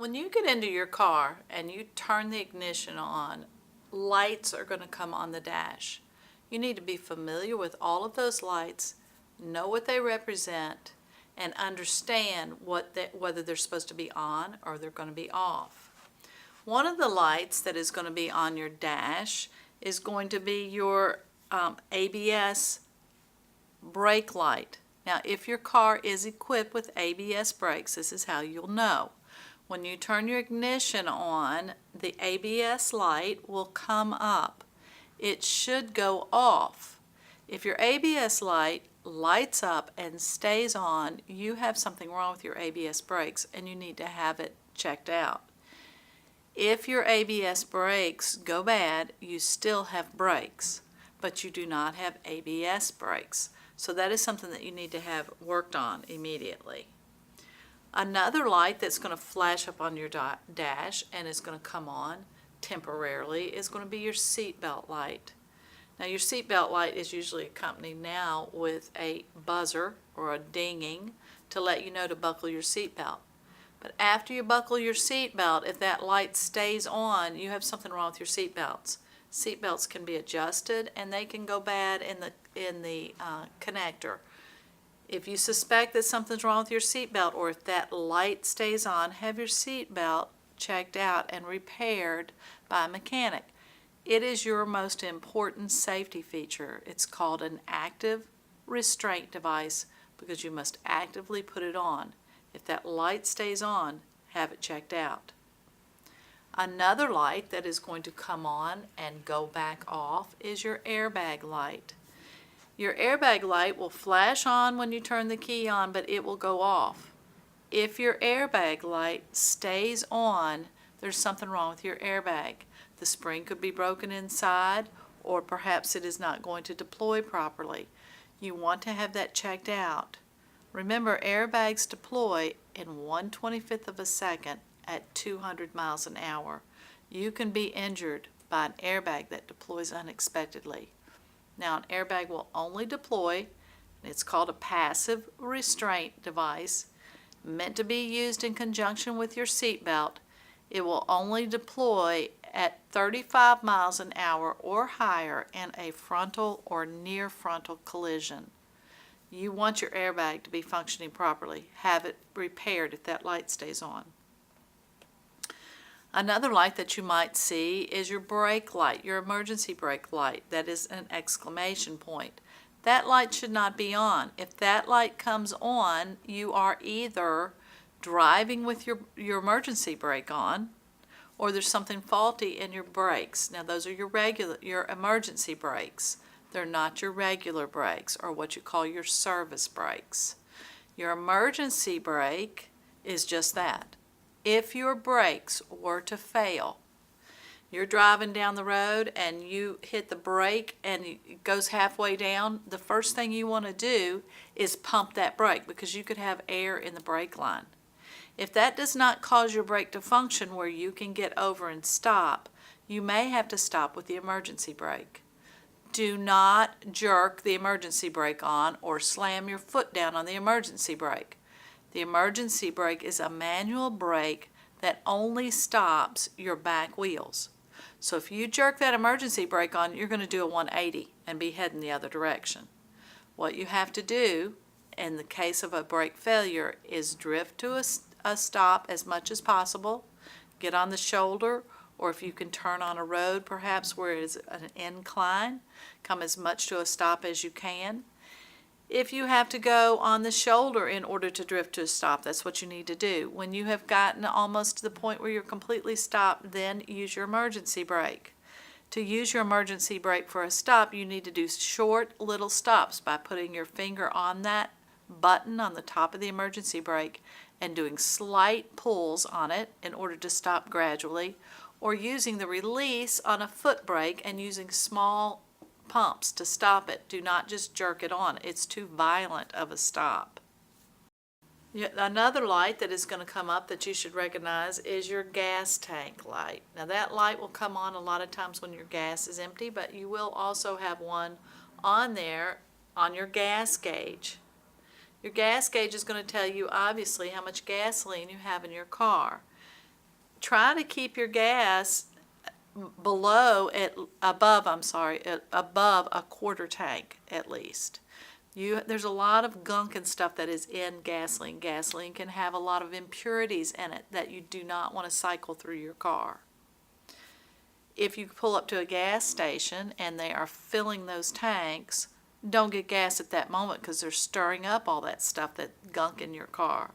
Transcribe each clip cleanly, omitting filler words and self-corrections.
When you get into your car and you turn the ignition on, lights are going to come on the dash. You need to be familiar with all of those lights, know what they represent, and understand whether they're supposed to be on or they're going to be off. One of the lights that is going to be on your dash is going to be your ABS brake light. Now, if your car is equipped with ABS brakes, this is how you'll know. When you turn your ignition on, the ABS light will come up. It should go off. If your ABS light lights up and stays on, you have something wrong with your ABS brakes and you need to have it checked out. If your ABS brakes go bad, you still have brakes, but you do not have ABS brakes. So that is something that you need to have worked on immediately. Another light that's going to flash up on your dash and is going to come on temporarily is going to be your seatbelt light. Now, your seatbelt light is usually accompanied now with a buzzer or a dinging to let you know to buckle your seatbelt. But after you buckle your seatbelt, if that light stays on, you have something wrong with your seatbelts. Seatbelts can be adjusted and they can go bad in the connector. If you suspect that something's wrong with your seatbelt, or if that light stays on, have your seatbelt checked out and repaired by a mechanic. It is your most important safety feature. It's called an active restraint device because you must actively put it on. If that light stays on, have it checked out. Another light that is going to come on and go back off is your airbag light. Your airbag light will flash on when you turn the key on, but it will go off. If your airbag light stays on, there's something wrong with your airbag. The spring could be broken inside, or perhaps it is not going to deploy properly. You want to have that checked out. Remember, airbags deploy in 1/25 of a second at 200 miles an hour. You can be injured by an airbag that deploys unexpectedly. Now, an airbag will only deploy, and it's called a passive restraint device, meant to be used in conjunction with your seatbelt. It will only deploy at 35 miles an hour or higher in a frontal or near frontal collision. You want your airbag to be functioning properly. Have it repaired if that light stays on. Another light that you might see is your brake light, your emergency brake light. That is an exclamation point. That light should not be on. If that light comes on, you are either driving with your emergency brake on, or there's something faulty in your brakes. Now, those are your emergency brakes. They're not your regular brakes, or what you call your service brakes. Your emergency brake is just that. If your brakes were to fail, you're driving down the road and you hit the brake and it goes halfway down, the first thing you want to do is pump that brake because you could have air in the brake line. If that does not cause your brake to function where you can get over and stop, you may have to stop with the emergency brake. Do not jerk the emergency brake on or slam your foot down on the emergency brake. The emergency brake is a manual brake that only stops your back wheels. So if you jerk that emergency brake on, you're going to do a 180 and be heading the other direction. What you have to do in the case of a brake failure is drift to a stop as much as possible, get on the shoulder, or if you can turn on a road perhaps where it is an incline, come as much to a stop as you can. If you have to go on the shoulder in order to drift to a stop, that's what you need to do. When you have gotten almost to the point where you're completely stopped, then use your emergency brake. To use your emergency brake for a stop, you need to do short little stops by putting your finger on that button on the top of the emergency brake and doing slight pulls on it in order to stop gradually, or using the release on a foot brake and using small pumps to stop it. Do not just jerk it on. It's too violent of a stop. Another light that is going to come up that you should recognize is your gas tank light. Now, that light will come on a lot of times when your gas is empty, but you will also have one on there on your gas gauge. Your gas gauge is going to tell you obviously how much gasoline you have in your car. try to keep your gas above a quarter tank at least. There's a lot of gunk and stuff that is in gasoline. Gasoline can have a lot of impurities in it that you do not want to cycle through your car. If you pull up to a gas station and they are filling those tanks, don't get gas at that moment because they're stirring up all that stuff, that gunk in your car.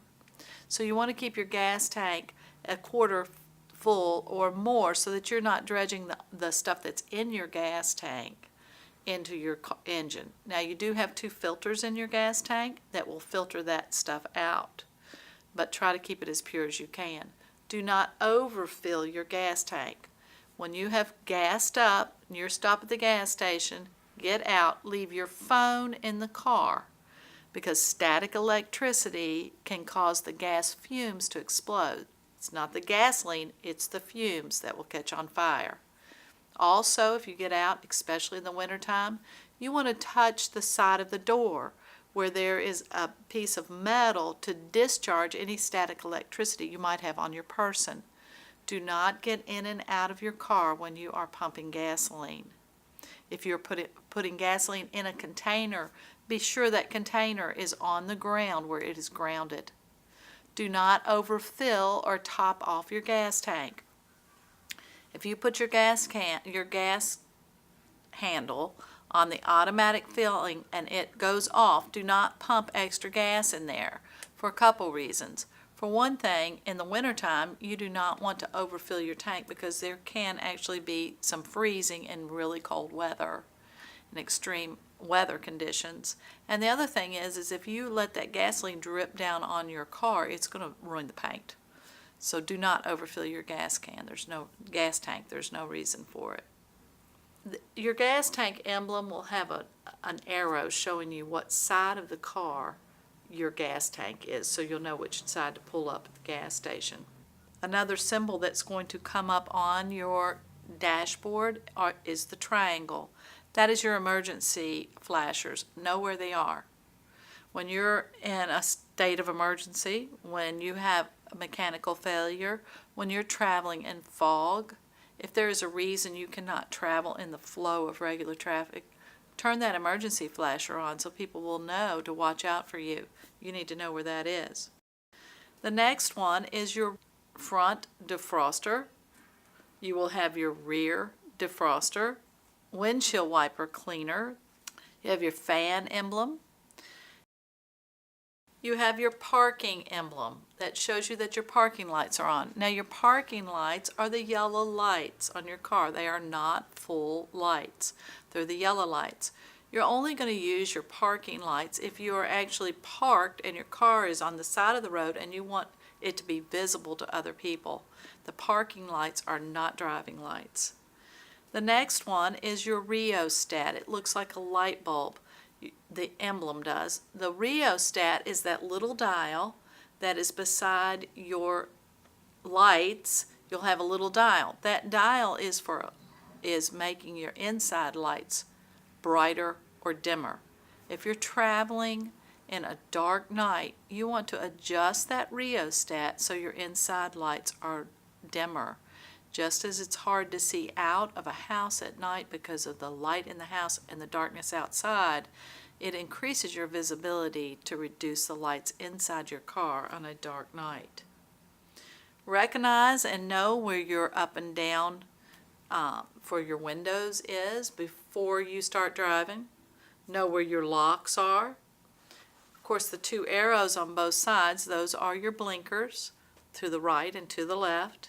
So you want to keep your gas tank a quarter full or more so that you're not dredging the stuff that's in your gas tank into your engine. Now you do have 2 filters in your gas tank that will filter that stuff out, but try to keep it as pure as you can. Do not overfill your gas tank. When you have gassed up, your stop at the gas station, get out, leave your phone in the car because static electricity can cause the gas fumes to explode. It's not the gasoline, it's the fumes that will catch on fire. Also, if you get out, especially in the wintertime, you want to touch the side of the door where there is a piece of metal to discharge any static electricity you might have on your person. Do not get in and out of your car when you are pumping gasoline. If you're putting gasoline in a container, be sure that container is on the ground where it is grounded. Do not overfill or top off your gas tank. If you put your gas handle on the automatic filling and it goes off, do not pump extra gas in there for a couple reasons. For one thing, in the wintertime, you do not want to overfill your tank because there can actually be some freezing in really cold weather and extreme weather conditions. And the other thing is if you let that gasoline drip down on your car, it's going to ruin the paint. So do not overfill your gas tank. There's no reason for it. Your gas tank emblem will have an arrow showing you what side of the car your gas tank is, so you'll know which side to pull up at the gas station. Another symbol that's going to come up on your dashboard is the triangle. That is your emergency flashers. Know where they are. When you're in a state of emergency, when you have a mechanical failure, when you're traveling in fog, if there is a reason you cannot travel in the flow of regular traffic, turn that emergency flasher on so people will know to watch out for you. You need to know where that is. The next one is your front defroster. You will have your rear defroster, windshield wiper cleaner. You have your fan emblem. You have your parking emblem that shows you that your parking lights are on. Now your parking lights are the yellow lights on your car. They are not full lights. They're the yellow lights. You're only going to use your parking lights if you are actually parked and your car is on the side of the road and you want it to be visible to other people. The parking lights are not driving lights. The next one is your rheostat. It looks like a light bulb. The emblem does. The rheostat is that little dial that is beside your lights. You'll have a little dial. That dial is making your inside lights brighter or dimmer. If you're traveling in a dark night, you want to adjust that rheostat so your inside lights are dimmer. Just as it's hard to see out of a house at night because of the light in the house and the darkness outside, it increases your visibility to reduce the lights inside your car on a dark night. Recognize and know where your up and down for your windows is before you start driving. Know where your locks are. Of course, the 2 arrows on both sides, those are your blinkers to the right and to the left.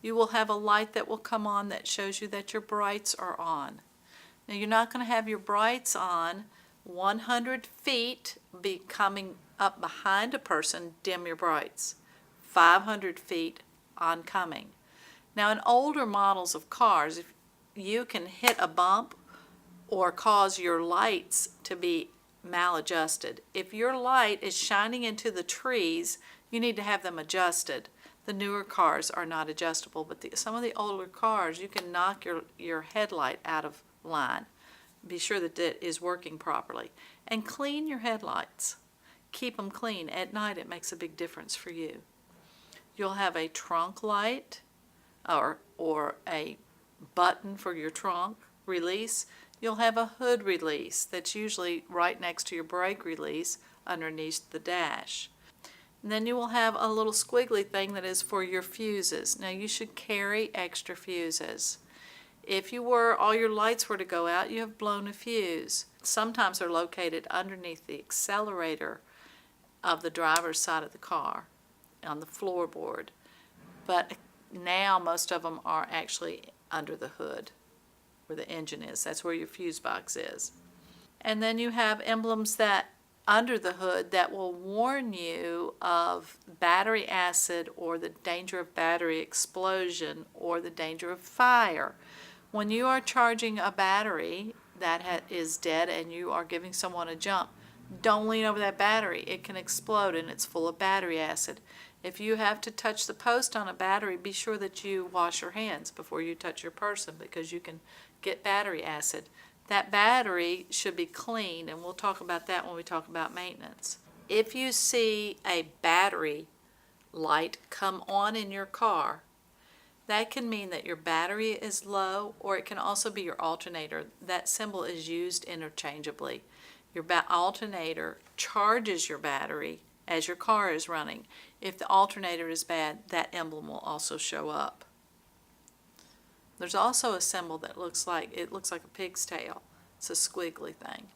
You will have a light that will come on that shows you that your brights are on. Now you're not going to have your brights on 100 feet be coming up behind a person, dim your brights. 500 feet oncoming. Now in older models of cars, if you can hit a bump or cause your lights to be maladjusted. If your light is shining into the trees, you need to have them adjusted. The newer cars are not adjustable, but some of the older cars, you can knock your headlight out of line. Be sure that it is working properly. And clean your headlights. Keep them clean. At night it makes a big difference for you. You'll have a trunk light or a button for your trunk release. You'll have a hood release that's usually right next to your brake release underneath the dash. And then you will have a little squiggly thing that is for your fuses. Now you should carry extra fuses. If all your lights were to go out, you have blown a fuse. Sometimes they're located underneath the accelerator of the driver's side of the car on the floorboard. But now most of them are actually under the hood where the engine is. That's where your fuse box is. And then you have emblems that under the hood that will warn you of battery acid or the danger of battery explosion or the danger of fire. When you are charging a battery that is dead and you are giving someone a jump, don't lean over that battery. It can explode and it's full of battery acid. If you have to touch the post on a battery, be sure that you wash your hands before you touch your person because you can get battery acid. That battery should be clean, and we'll talk about that when we talk about maintenance. If you see a battery light come on in your car, that can mean that your battery is low, or it can also be your alternator. That symbol is used interchangeably. Your alternator charges your battery as your car is running. If the alternator is bad, that emblem will also show up. There's also a symbol that looks like a pig's tail. It's a squiggly thing.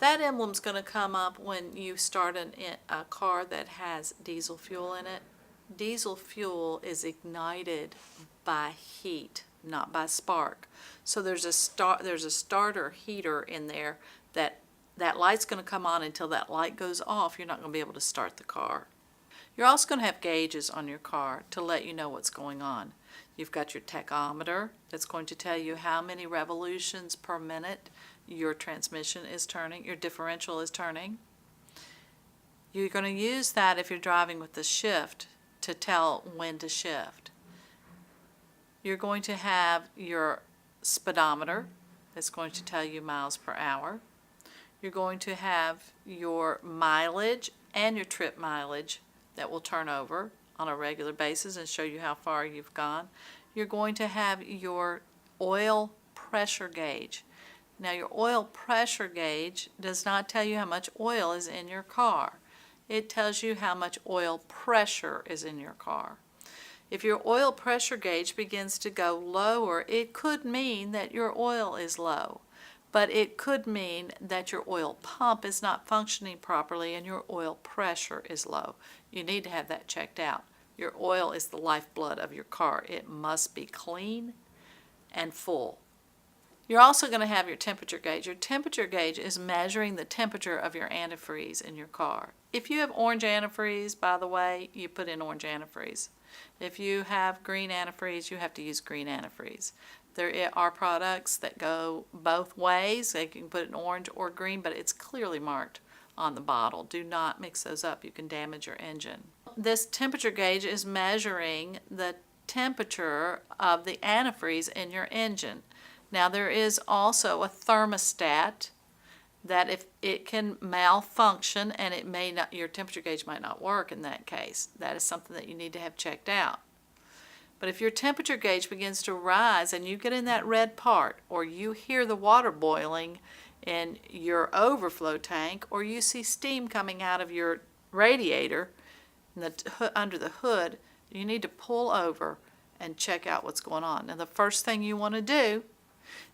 That emblem's going to come up when you start a car that has diesel fuel in it. Diesel fuel is ignited by heat, not by spark. So there's a starter heater in there that light's going to come on. Until that light goes off, you're not going to be able to start the car. You're also going to have gauges on your car to let you know what's going on. You've got your tachometer that's going to tell you how many revolutions per minute your transmission is turning, your differential is turning. You're going to use that if you're driving with the shift to tell when to shift. You're going to have your speedometer that's going to tell you miles per hour. You're going to have your mileage and your trip mileage that will turn over on a regular basis and show you how far you've gone. You're going to have your oil pressure gauge. Now your oil pressure gauge does not tell you how much oil is in your car. It tells you how much oil pressure is in your car. If your oil pressure gauge begins to go lower, it could mean that your oil is low. But it could mean that your oil pump is not functioning properly and your oil pressure is low. You need to have that checked out. Your oil is the lifeblood of your car. It must be clean and full. You're also going to have your temperature gauge. Your temperature gauge is measuring the temperature of your antifreeze in your car. If you have orange antifreeze, by the way, you put in orange antifreeze. If you have green antifreeze, you have to use green antifreeze. There are products that go both ways. They can put it in orange or green, but it's clearly marked on the bottle. Do not mix those up. You can damage your engine. This temperature gauge is measuring the temperature of the antifreeze in your engine. Now there is also a thermostat that if it can malfunction and it may not, your temperature gauge might not work in that case. That is something that you need to have checked out. But if your temperature gauge begins to rise and you get in that red part, or you hear the water boiling in your overflow tank, or you see steam coming out of your radiator under the hood, you need to pull over and check out what's going on. Now the first thing you want to do,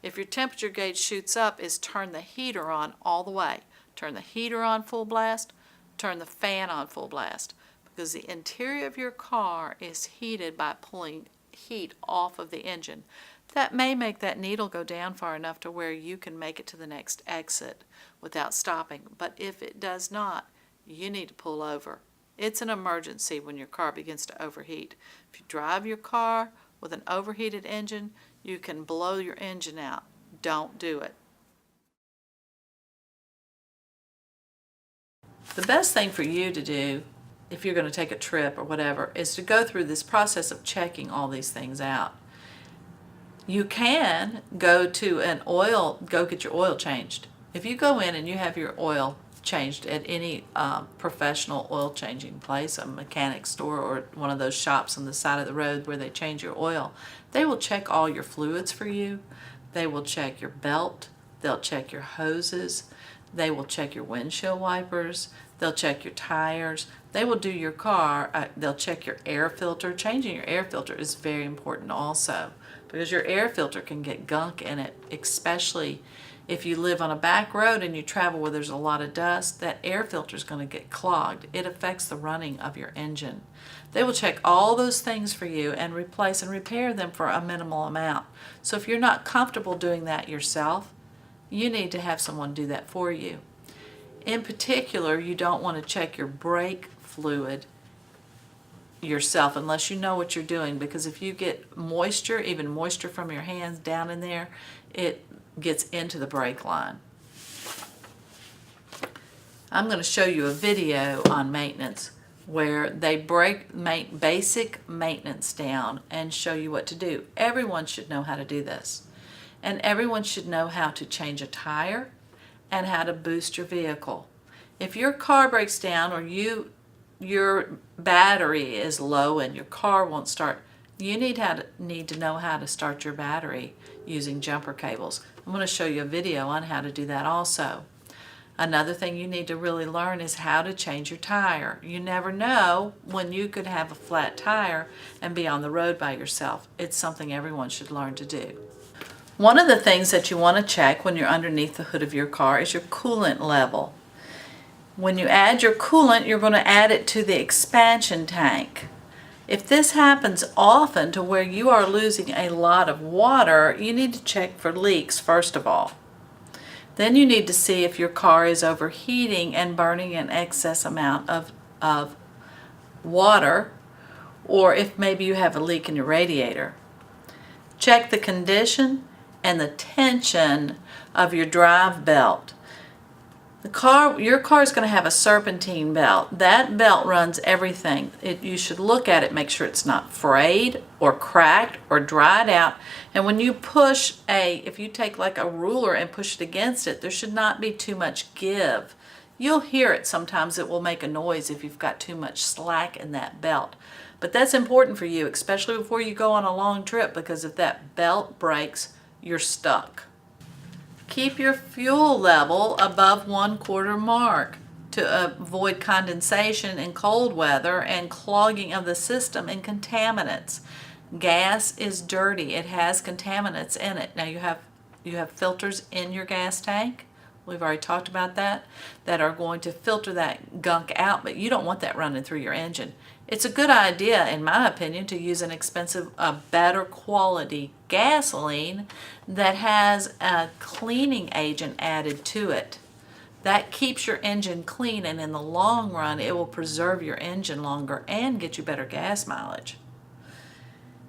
if your temperature gauge shoots up, is turn the heater on all the way. Turn the heater on full blast, turn the fan on full blast, because the interior of your car is heated by pulling heat off of the engine. That may make that needle go down far enough to where you can make it to the next exit without stopping. But if it does not, you need to pull over. It's an emergency when your car begins to overheat. If you drive your car with an overheated engine, you can blow your engine out. Don't do it. The best thing for you to do if you're going to take a trip or whatever is to go through this process of checking all these things out. You can go to go get your oil changed. If you go in and you have your oil changed at any professional oil changing place, a mechanic store or one of those shops on the side of the road where they change your oil, they will check all your fluids for you. They will check your belt. They'll check your hoses. They will check your windshield wipers. They'll check your tires. They will do your car. They'll check your air filter. Changing your air filter is very important also, because your air filter can get gunk in it, especially if you live on a back road and you travel where there's a lot of dust. That air filter is going to get clogged. It affects the running of your engine. They will check all those things for you and replace and repair them for a minimal amount. So if you're not comfortable doing that yourself, you need to have someone do that for you. In particular, you don't want to check your brake fluid yourself unless you know what you're doing, because if you get moisture, even moisture from your hands down in there, it gets into the brake line. I'm going to show you a video on maintenance where they break basic maintenance down and show you what to do. Everyone should know how to do this. And everyone should know how to change a tire and how to boost your vehicle. If your car breaks down or your battery is low and your car won't start, you need to know how to start your battery using jumper cables. I'm going to show you a video on how to do that also. Another thing you need to really learn is how to change your tire. You never know when you could have a flat tire and be on the road by yourself. It's something everyone should learn to do. One of the things that you want to check when you're underneath the hood of your car is your coolant level. When you add your coolant, you're going to add it to the expansion tank. If this happens often to where you are losing a lot of water, you need to check for leaks first of all. Then you need to see if your car is overheating and burning an excess amount of water, or if maybe you have a leak in your radiator. Check the condition and the tension of your drive belt. Your car is going to have a serpentine belt. That belt runs everything. You should look at it, make sure it's not frayed or cracked or dried out. And when you push if you take like a ruler and push it against it, there should not be too much give. You'll hear it sometimes. It will make a noise if you've got too much slack in that belt. But that's important for you, especially before you go on a long trip, because if that belt breaks, you're stuck. Keep your fuel level above 1/4 mark to avoid condensation in cold weather and clogging of the system and contaminants. Gas is dirty. It has contaminants in it. Now you have filters in your gas tank. We've already talked about that are going to filter that gunk out, but you don't want that running through your engine. It's a good idea, in my opinion, to use an expensive, better quality gasoline that has a cleaning agent added to it. That keeps your engine clean, and in the long run, it will preserve your engine longer and get you better gas mileage.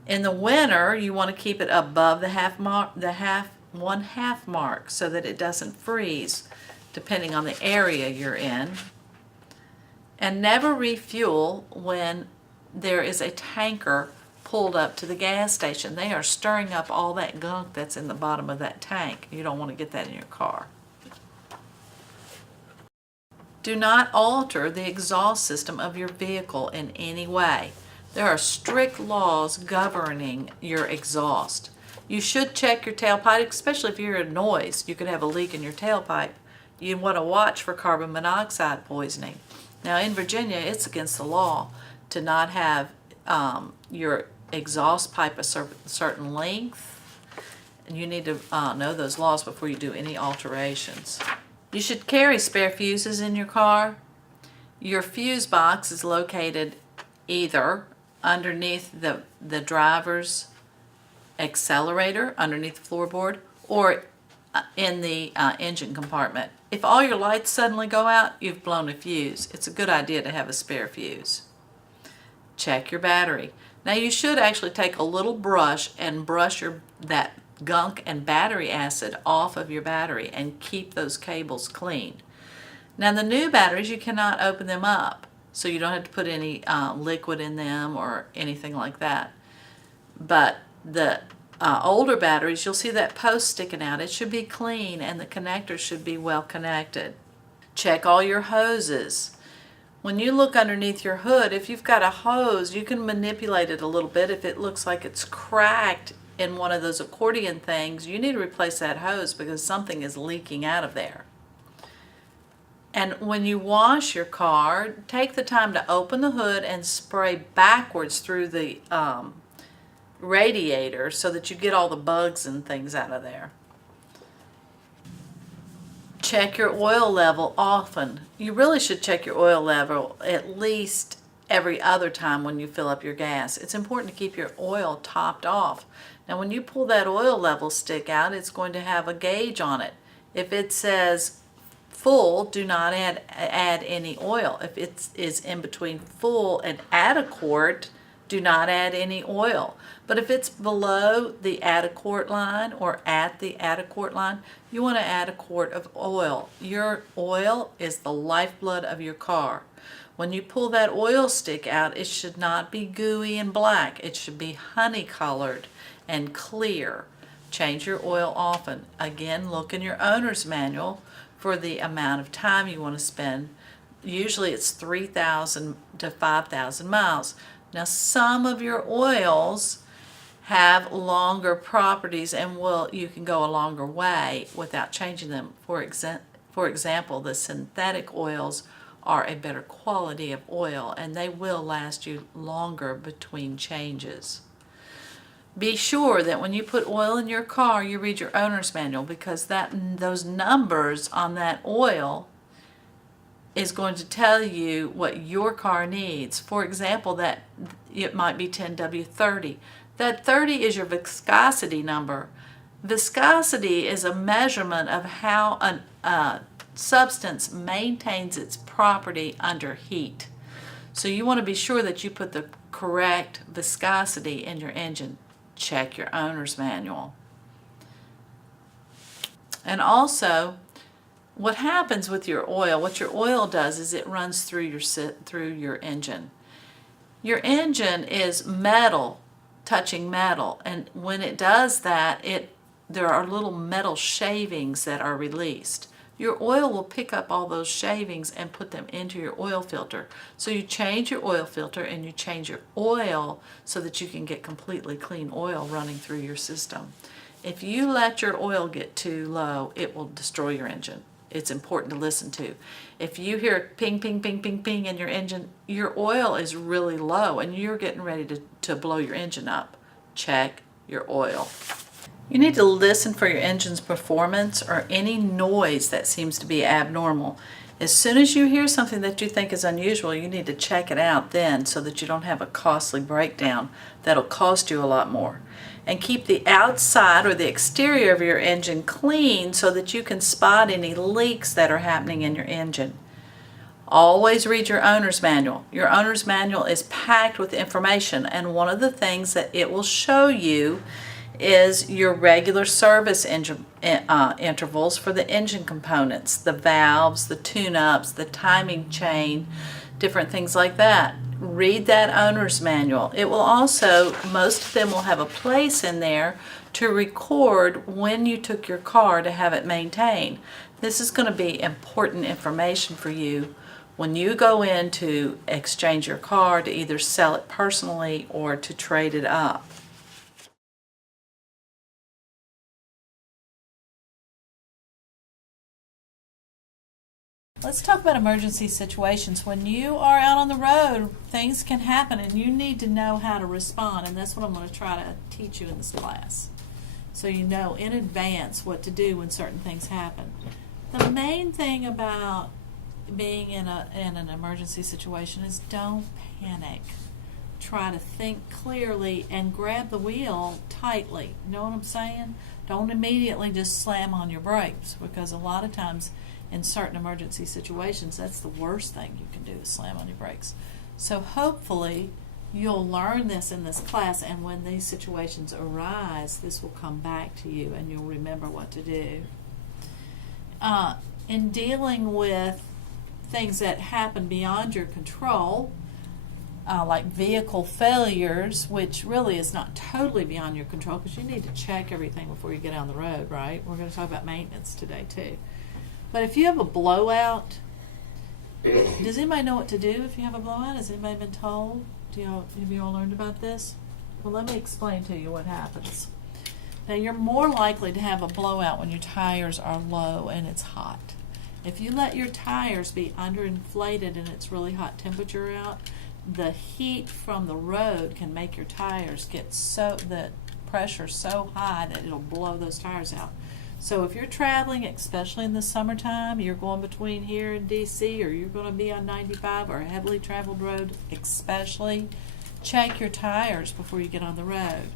In the winter, you want to keep it above the 1/2 mark so that it doesn't freeze, depending on the area you're in. And never refuel when there is a tanker pulled up to the gas station. They are stirring up all that gunk that's in the bottom of that tank. You don't want to get that in your car. Do not alter the exhaust system of your vehicle in any way. There are strict laws governing your exhaust. You should check your tailpipe, especially if you're a noise. You could have a leak in your tailpipe. You want to watch for carbon monoxide poisoning. Now in Virginia, it's against the law to not have your exhaust pipe a certain length, and you need to know those laws before you do any alterations. You should carry spare fuses in your car. Your fuse box is located either underneath the driver's accelerator, underneath the floorboard, or in the engine compartment. If all your lights suddenly go out, you've blown a fuse. It's a good idea to have a spare fuse. Check your battery. Now you should actually take a little brush and brush that gunk and battery acid off of your battery and keep those cables clean. Now the new batteries, you cannot open them up, so you don't have to put any liquid in them or anything like that. But the older batteries, you'll see that post sticking out. It should be clean and the connectors should be well connected. Check all your hoses. When you look underneath your hood, if you've got a hose, you can manipulate it a little bit. If it looks like it's cracked in one of those accordion things, you need to replace that hose because something is leaking out of there. And when you wash your car, take the time to open the hood and spray backwards through the radiator so that you get all the bugs and things out of there. Check your oil level often. You really should check your oil level at least every other time when you fill up your gas. It's important to keep your oil topped off. Now when you pull that oil level stick out, it's going to have a gauge on it. If it says full, do not add any oil. If it is in between full and add a quart, do not add any oil. But if it's below the add a quart line or at the add a quart line, you want to add a quart of oil. Your oil is the lifeblood of your car. When you pull that oil stick out, it should not be gooey and black. It should be honey colored and clear. Change your oil often. Again, look in your owner's manual for the amount of time you want to spend. Usually it's 3,000 to 5,000 miles. Now some of your oils have longer properties and you can go a longer way without changing them. For example, the synthetic oils are a better quality of oil and they will last you longer between changes. Be sure that when you put oil in your car, you read your owner's manual because those numbers on that oil is going to tell you what your car needs. For example, that it might be 10W30. That 30 is your viscosity number. Viscosity is a measurement of how a substance maintains its property under heat. So you want to be sure that you put the correct viscosity in your engine. Check your owner's manual. And also, what happens with your oil, what your oil does is it runs through your engine. Your engine is metal touching metal, and when it does that, there are little metal shavings that are released. Your oil will pick up all those shavings and put them into your oil filter. So you change your oil filter and you change your oil so that you can get completely clean oil running through your system. If you let your oil get too low, it will destroy your engine. It's important to listen to. If you hear ping, ping, ping, ping, ping in your engine, your oil is really low and you're getting ready to blow your engine up. Check your oil. You need to listen for your engine's performance or any noise that seems to be abnormal. As soon as you hear something that you think is unusual, you need to check it out then so that you don't have a costly breakdown that'll cost you a lot more. And keep the outside or the exterior of your engine clean so that you can spot any leaks that are happening in your engine. Always read your owner's manual. Your owner's manual is packed with information, and one of the things that it will show you is your regular service intervals for the engine components, the valves, the tune-ups, the timing chain, different things like that. Read that owner's manual. It will also, most of them will have a place in there to record when you took your car to have it maintained. This is going to be important information for you when you go in to exchange your car to either sell it personally or to trade it up. Let's talk about emergency situations. When you are out on the road, things can happen and you need to know how to respond, and that's what I'm going to try to teach you in this class. So you know in advance what to do when certain things happen. The main thing about being in an emergency situation is don't panic. Try to think clearly and grab the wheel tightly. You know what I'm saying? Don't immediately just slam on your brakes, because a lot of times in certain emergency situations, that's the worst thing you can do is slam on your brakes. So hopefully you'll learn this in this class, and when these situations arise, this will come back to you and you'll remember what to do. In dealing with things that happen beyond your control, like vehicle failures, which really is not totally beyond your control because you need to check everything before you get on the road, right? We're going to talk about maintenance today too. But if you have a blowout, does anybody know what to do if you have a blowout? Has anybody been told? Have you all learned about this? Well, let me explain to you what happens. Now, you're more likely to have a blowout when your tires are low and it's hot. If you let your tires be underinflated and it's really hot temperature out, the heat from the road can make your tires get the pressure so high that it'll blow those tires out. So if you're traveling, especially in the summertime, you're going between here and DC, or you're going to be on 95 or a heavily traveled road especially, check your tires before you get on the road.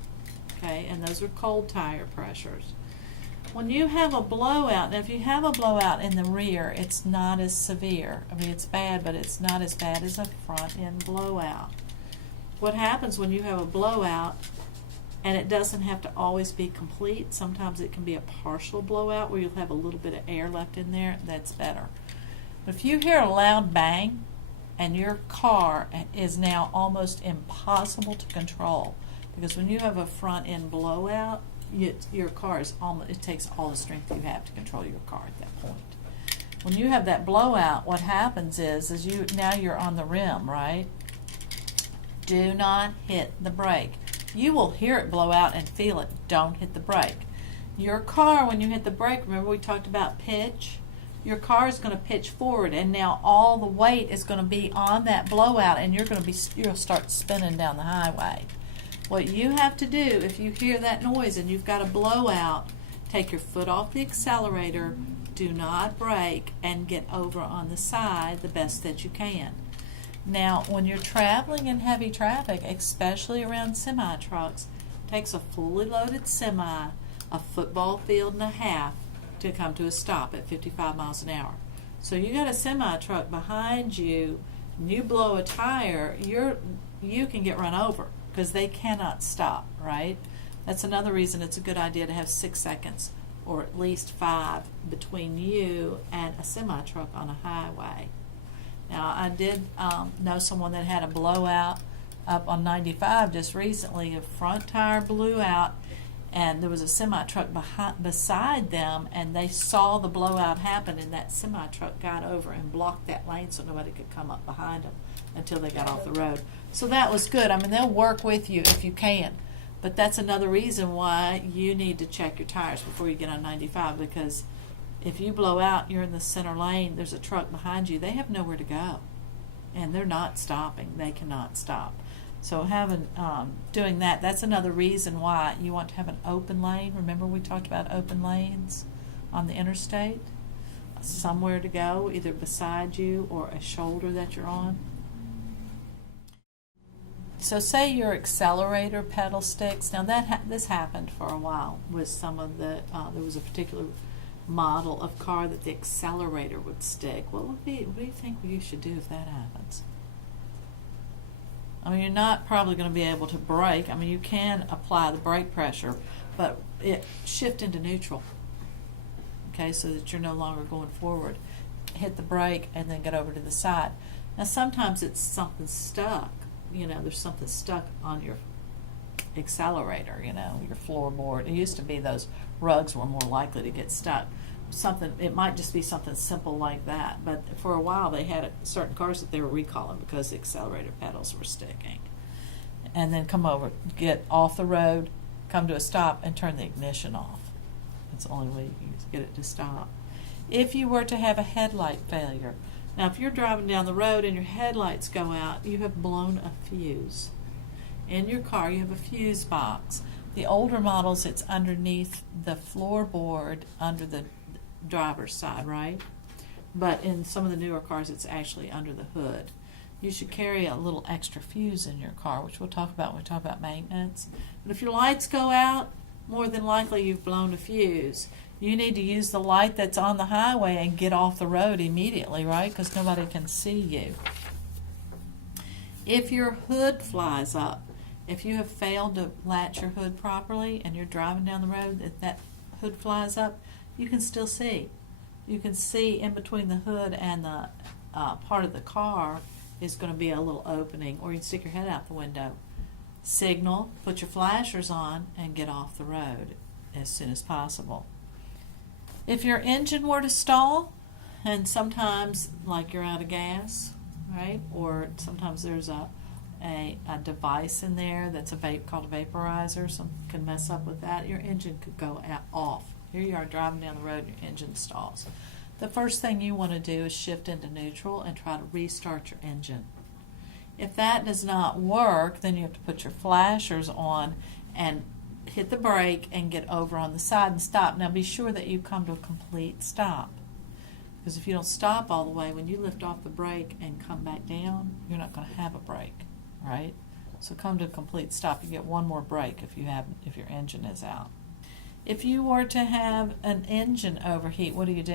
Okay, and those are cold tire pressures. When you have a blowout, now if you have a blowout in the rear, it's not as severe. I mean, it's bad, but it's not as bad as a front end blowout. What happens when you have a blowout, and it doesn't have to always be complete, sometimes it can be a partial blowout where you'll have a little bit of air left in there, that's better. But if you hear a loud bang and your car is now almost impossible to control, because when you have a front end blowout, your car is almost, it takes all the strength you have to control your car at that point. When you have that blowout, what happens is now you're on the rim, right? Do not hit the brake. You will hear it blow out and feel it. Don't hit the brake. Your car, when you hit the brake, remember we talked about pitch? Your car is going to pitch forward, and now all the weight is going to be on that blowout, and you'll start spinning down the highway. What you have to do, if you hear that noise and you've got a blowout, take your foot off the accelerator, do not brake, and get over on the side the best that you can. Now, when you're traveling in heavy traffic, especially around semi-trucks, it takes a fully loaded semi a football field and a half to come to a stop at 55 miles an hour. So you got a semi-truck behind you, and you blow a tire, you can get run over because they cannot stop, right? That's another reason it's a good idea to have 6 seconds or at least 5 between you and a semi-truck on a highway. Now, I did know someone that had a blowout up on 95 just recently. A front tire blew out, and there was a semi-truck beside them, and they saw the blowout happen, and that semi-truck got over and blocked that lane so nobody could come up behind them until they got off the road. So that was good. I mean, they'll work with you if you can. But that's another reason why you need to check your tires before you get on 95, because if you blow out, you're in the center lane, there's a truck behind you, they have nowhere to go. And they're not stopping. They cannot stop. So doing that's another reason why you want to have an open lane. Remember we talked about open lanes on the interstate? Somewhere to go, either beside you or a shoulder that you're on. So say your accelerator pedal sticks. Now this happened for a while with some of there was a particular model of car that the accelerator would stick. What do you think you should do if that happens? I mean, you're not probably going to be able to brake. I mean, you can apply the brake pressure, but shift into neutral, okay, so that you're no longer going forward. Hit the brake and then get over to the side. Now, sometimes it's something stuck. There's something stuck on your accelerator, your floorboard. It used to be those rugs were more likely to get stuck. It might just be something simple like that, but for a while they had certain cars that they were recalling because the accelerator pedals were sticking. And then come over, get off the road, come to a stop, and turn the ignition off. That's the only way you can get it to stop. If you were to have a headlight failure, now if you're driving down the road and your headlights go out, you have blown a fuse. In your car, you have a fuse box. The older models, it's underneath the floorboard under the driver's side, right? But in some of the newer cars, it's actually under the hood. You should carry a little extra fuse in your car, which we'll talk about when we talk about maintenance. But if your lights go out, more than likely you've blown a fuse. You need to use the light that's on the highway and get off the road immediately, right? Because nobody can see you. If your hood flies up, if you have failed to latch your hood properly and you're driving down the road, if that hood flies up, you can still see. You can see in between the hood and the part of the car is going to be a little opening, or you can stick your head out the window. Signal, put your flashers on, and get off the road as soon as possible. If your engine were to stall, And sometimes, like you're out of gas, right? Or sometimes there's a device in there that's called a vaporizer. Some can mess up with that. Your engine could go off. Here you are driving down the road and your engine stalls. The first thing you want to do is shift into neutral and try to restart your engine. If that does not work, then you have to put your flashers on and hit the brake and get over on the side and stop. Now be sure that you come to a complete stop. Because if you don't stop all the way, when you lift off the brake and come back down, you're not going to have a brake, right? So come to a complete stop. You get one more brake if your engine is out. If you were to have an engine overheat, what do? If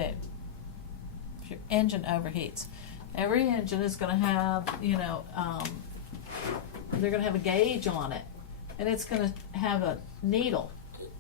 your engine overheats, every engine is going to have, they're going to have a gauge on it, and it's going to have a needle.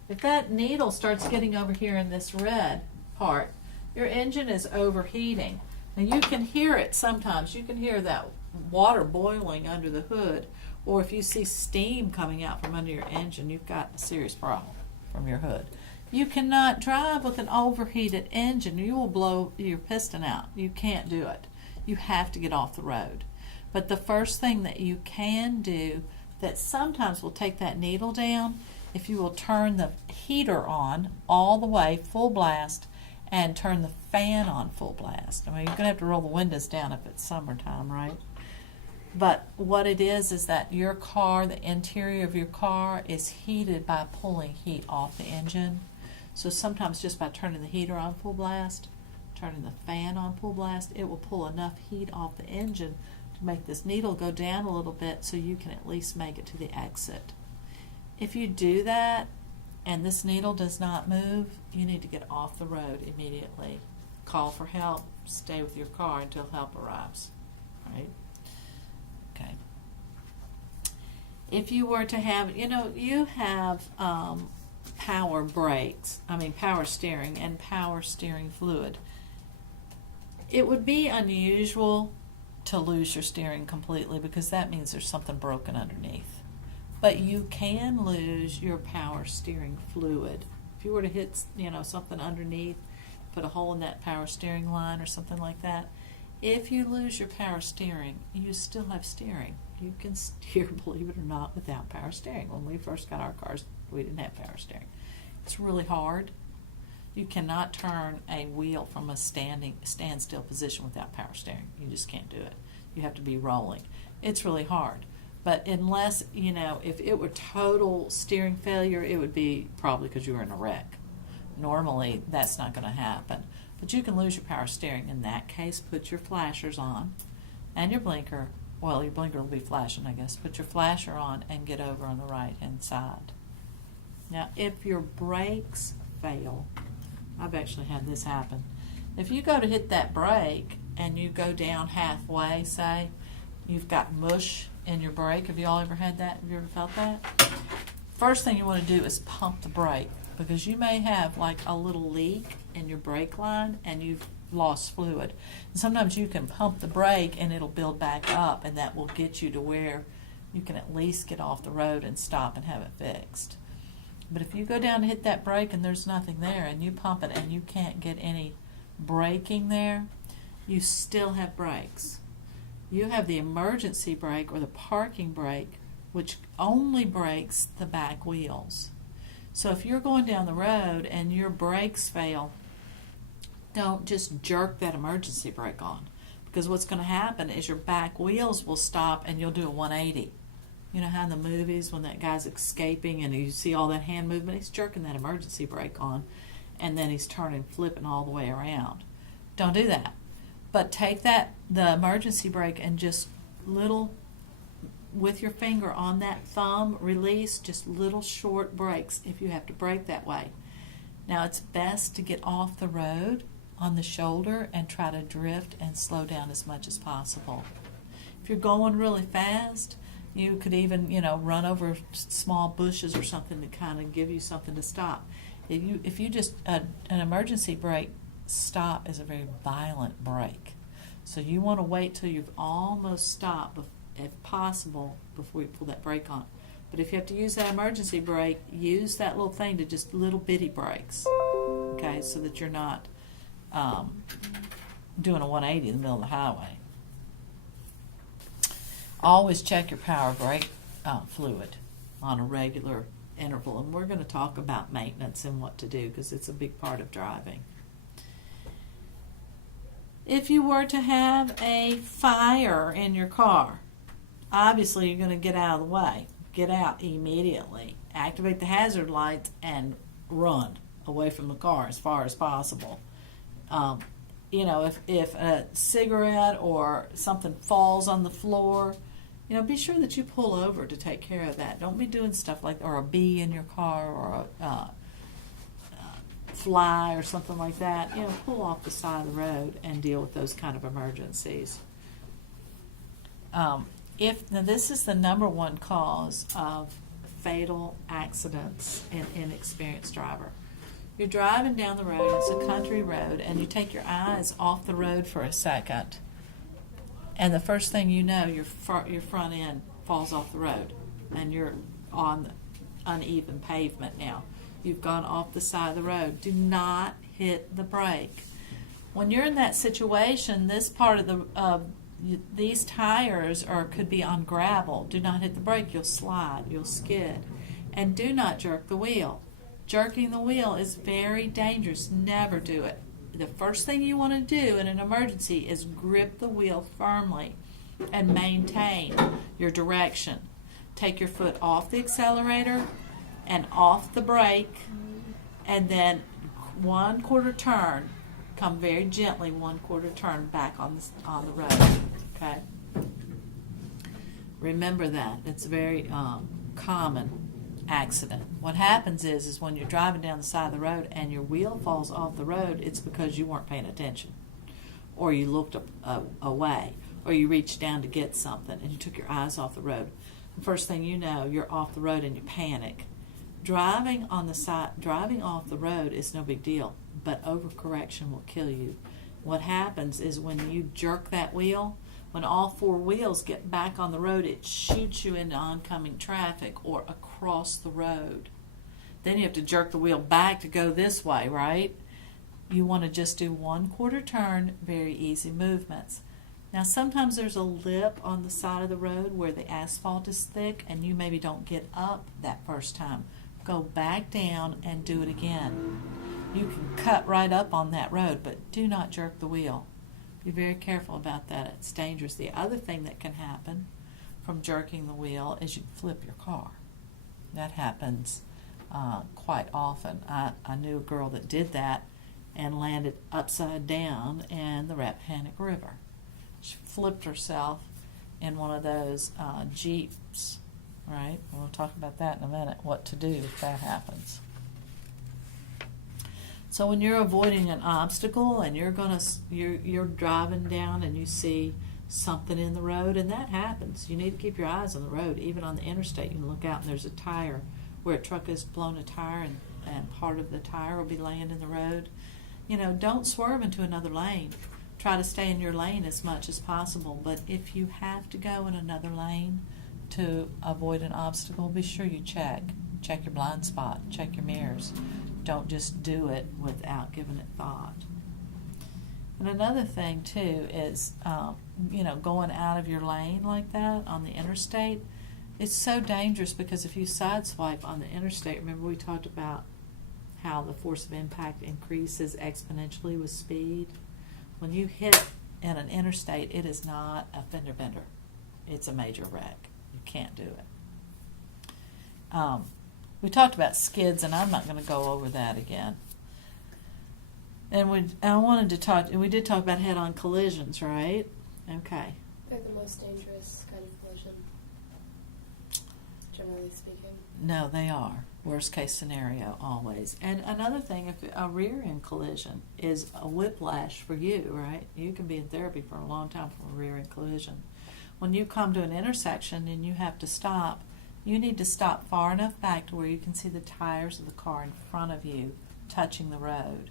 If that needle starts getting over here in this red part, your engine is overheating. And you can hear it sometimes. You can hear that water boiling under the hood, or if you see steam coming out from under your engine, you've got a serious problem from your hood. You cannot drive with an overheated engine. You will blow your piston out. You can't do it. You have to get off the road. But the first thing that you can do that sometimes will take that needle down, if you will turn the heater on all the way, full blast, and turn the fan on full blast. I mean, you're going to have to roll the windows down if it's summertime, right? But what it is that your car, the interior of your car, is heated by pulling heat off the engine. So sometimes just by turning the heater on full blast, turning the fan on full blast, it will pull enough heat off the engine to make this needle go down a little bit so you can at least make it to the exit. If you do that and this needle does not move, you need to get off the road immediately. Call for help. Stay with your car until help arrives. Right? Okay. If you were to have, you have power brakes, power steering and power steering fluid. It would be unusual to lose your steering completely because that means there's something broken underneath. But you can lose your power steering fluid. If you were to hit, something underneath, put a hole in that power steering line or something like that, if you lose your power steering, you still have steering. You can steer, believe it or not, without power steering. When we first got our cars, we didn't have power steering. It's really hard. You cannot turn a wheel from a standstill position without power steering. You just can't do it. You have to be rolling. It's really hard. But unless, if it were total steering failure, it would be probably because you were in a wreck. Normally, that's not going to happen. But you can lose your power steering. In that case, put your flashers on and your blinker. Well, your blinker will be flashing, I guess. Put your flasher on and get over on the right-hand side. Now, if your brakes fail, I've actually had this happen. If you go to hit that brake and you go down halfway, say, you've got mush in your brake. Have you all ever had that? Have you ever felt that? First thing you want to do is pump the brake because you may have like a little leak in your brake line and you've lost fluid. And sometimes you can pump the brake and it'll build back up, and that will get you to where you can at least get off the road and stop and have it fixed. But if you go down to hit that brake and there's nothing there and you pump it and you can't get any braking there, you still have brakes. You have the emergency brake or the parking brake, which only brakes the back wheels. So if you're going down the road and your brakes fail, don't just jerk that emergency brake on, because what's going to happen is your back wheels will stop and you'll do a 180. You know how in the movies when that guy's escaping and you see all that hand movement, he's jerking that emergency brake on and then he's turning, flipping all the way around. Don't do that. But take the emergency brake and just with your finger on that thumb, release just little short brakes if you have to brake that way. Now it's best to get off the road on the shoulder and try to drift and slow down as much as possible. If you're going really fast, you could even, run over small bushes or something to kind of give you something to stop. If you just, an emergency brake stop is a very violent brake. So you want to wait till you've almost stopped, if possible, before you pull that brake on. But if you have to use that emergency brake, use that little thing to just little bitty brakes, okay, so that you're not doing a 180 in the middle of the highway. Always check your power brake fluid on a regular interval, and we're going to talk about maintenance and what to do because it's a big part of driving. If you were to have a fire in your car, obviously you're going to get out of the way. Get out immediately. Activate the hazard lights and run away from the car as far as possible. If a cigarette or something falls on the floor, be sure that you pull over to take care of that. Don't be doing stuff like, or a bee in your car, or a fly or something like that. Pull off the side of the road and deal with those kind of emergencies. Now this is the number one cause of fatal accidents in inexperienced driver. You're driving down the road, it's a country road, and you take your eyes off the road for a second, and the first thing you know, your front end falls off the road, and you're on the uneven pavement now. You've gone off the side of the road. Do not hit the brake. When you're in that situation, this part of these tires could be on gravel. Do not hit the brake. You'll slide. You'll skid. And do not jerk the wheel. Jerking the wheel is very dangerous. Never do it. The first thing you want to do in an emergency is grip the wheel firmly and maintain your direction. Take your foot off the accelerator and off the brake, and then 1/4 turn. Come very gently 1/4 turn back on the road. Okay. Remember that. It's a very common accident. What happens is when you're driving down the side of the road and your wheel falls off the road, it's because you weren't paying attention, or you looked away, or you reached down to get something and you took your eyes off the road. The first thing you know, you're off the road and you panic. Driving off the road is no big deal, but overcorrection will kill you. What happens is when you jerk that wheel, when all four wheels get back on the road, it shoots you into oncoming traffic or across the road. Then you have to jerk the wheel back to go this way, right? You want to just do 1/4 turn, very easy movements. Now sometimes there's a lip on the side of the road where the asphalt is thick and you maybe don't get up that first time. Go back down and do it again. You can cut right up on that road, but do not jerk the wheel. Be very careful about that. It's dangerous. The other thing that can happen from jerking the wheel is you flip your car. That happens quite often. I knew a girl that did that and landed upside down in the Rappahannock River. She flipped herself in one of those Jeeps, right? We'll talk about that in a minute, what to do if that happens. So when you're avoiding an obstacle and you're driving down and you see something in the road, and that happens, you need to keep your eyes on the road. Even on the interstate, you can look out and there's a tire where a truck has blown a tire and part of the tire will be laying in the road. Don't swerve into another lane. Try to stay in your lane as much as possible, but if you have to go in another lane to avoid an obstacle, be sure you check your blind spot, check your mirrors. Don't just do it without giving it thought. And another thing too is, going out of your lane like that on the interstate, it's so dangerous because if you sideswipe on the interstate, remember we talked about how the force of impact increases exponentially with speed? When you hit in an interstate, it is not a fender bender. It's a major wreck. You can't do it. We talked about skids, and I'm not going to go over that again. And we did talk about head-on collisions, right? Okay. They're the most dangerous kind of collision, generally speaking. No, they are. Worst case scenario, always. And another thing, if a rear end collision is a whiplash for you, right? You can be in therapy for a long time from a rear end collision. When you come to an intersection and you have to stop, you need to stop far enough back to where you can see the tires of the car in front of you touching the road.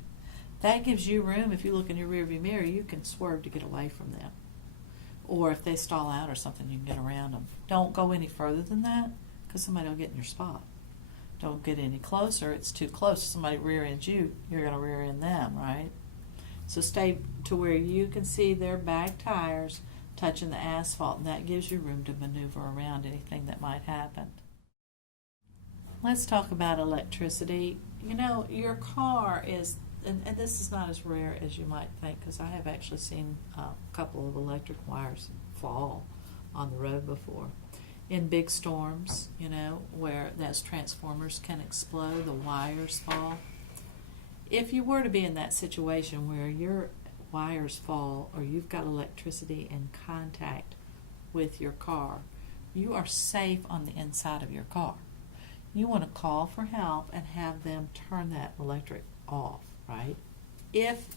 That gives you room. If you look in your rearview mirror, you can swerve to get away from them. Or if they stall out or something, you can get around them. Don't go any further than that because somebody will get in your spot. Don't get any closer. It's too close. If somebody rear ends you, you're going to rear end them, right? So stay to where you can see their back tires touching the asphalt, and that gives you room to maneuver around anything that might happen. Let's talk about electricity. You know, your car is, and this is not as rare as you might think, because I have actually seen a couple of electric wires fall on the road before. In big storms, you know, where those transformers can explode, the wires fall. If you were to be in that situation where your wires fall or you've got electricity in contact with your car, you are safe on the inside of your car. You want to call for help and have them turn that electric off, right? If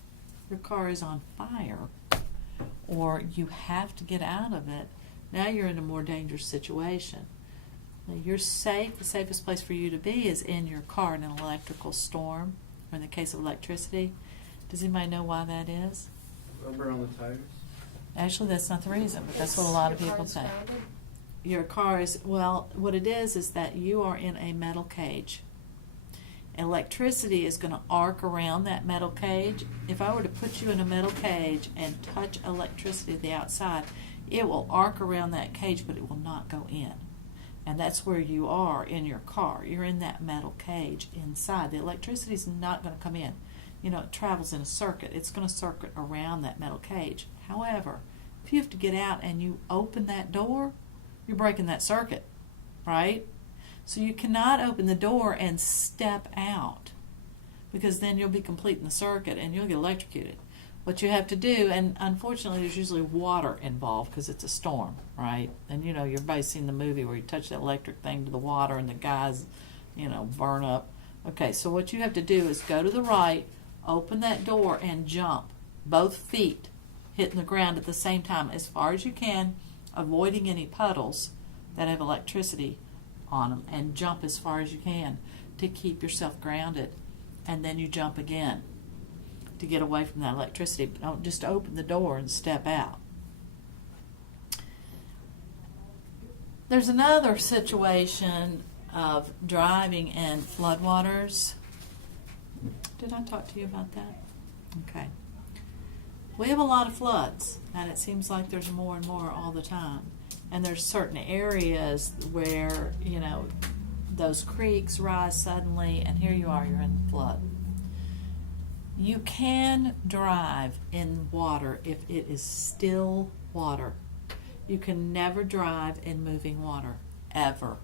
your car is on fire or you have to get out of it, now you're in a more dangerous situation. Now you're safe. The safest place for you to be is in your car in an electrical storm, or in the case of electricity. Does anybody know why that is? Rubber on the tires? Actually, that's not the reason, but that's what a lot of people Your say. car's grounded? Your car is, well, what it is that you are in a metal cage. Electricity is going to arc around that metal cage. If I were to put you in a metal cage and touch electricity at the outside, it will arc around that cage, but it will not go in. And that's where you are in your car. You're in that metal cage inside. The electricity is not going to come in. You know, it travels in a circuit. It's going to circuit around that metal cage. However, if you have to get out and you open that door, you're breaking that circuit, right? So you cannot open the door and step out, because then you'll be completing the circuit and you'll get electrocuted. What you have to do, and unfortunately there's usually water involved because it's a storm, right? And you know, everybody's seen the movie where you touch that electric thing to the water and the guys, you know, burn up. Okay, so what you have to do is go to the right, open that door and jump, both feet hitting the ground at the same time as far as you can, avoiding any puddles that have electricity on them, and jump as far as you can to keep yourself grounded. And then you jump again to get away from that electricity. But don't just open the door and step out. There's another situation of driving in floodwaters. Did I talk to you about that? Okay. We have a lot of floods, and it seems like there's more and more all the time. And there's certain areas where, you know, those creeks rise suddenly, and here you are, you're in the flood. You can drive in water if it is still water. You can never drive in moving water, ever.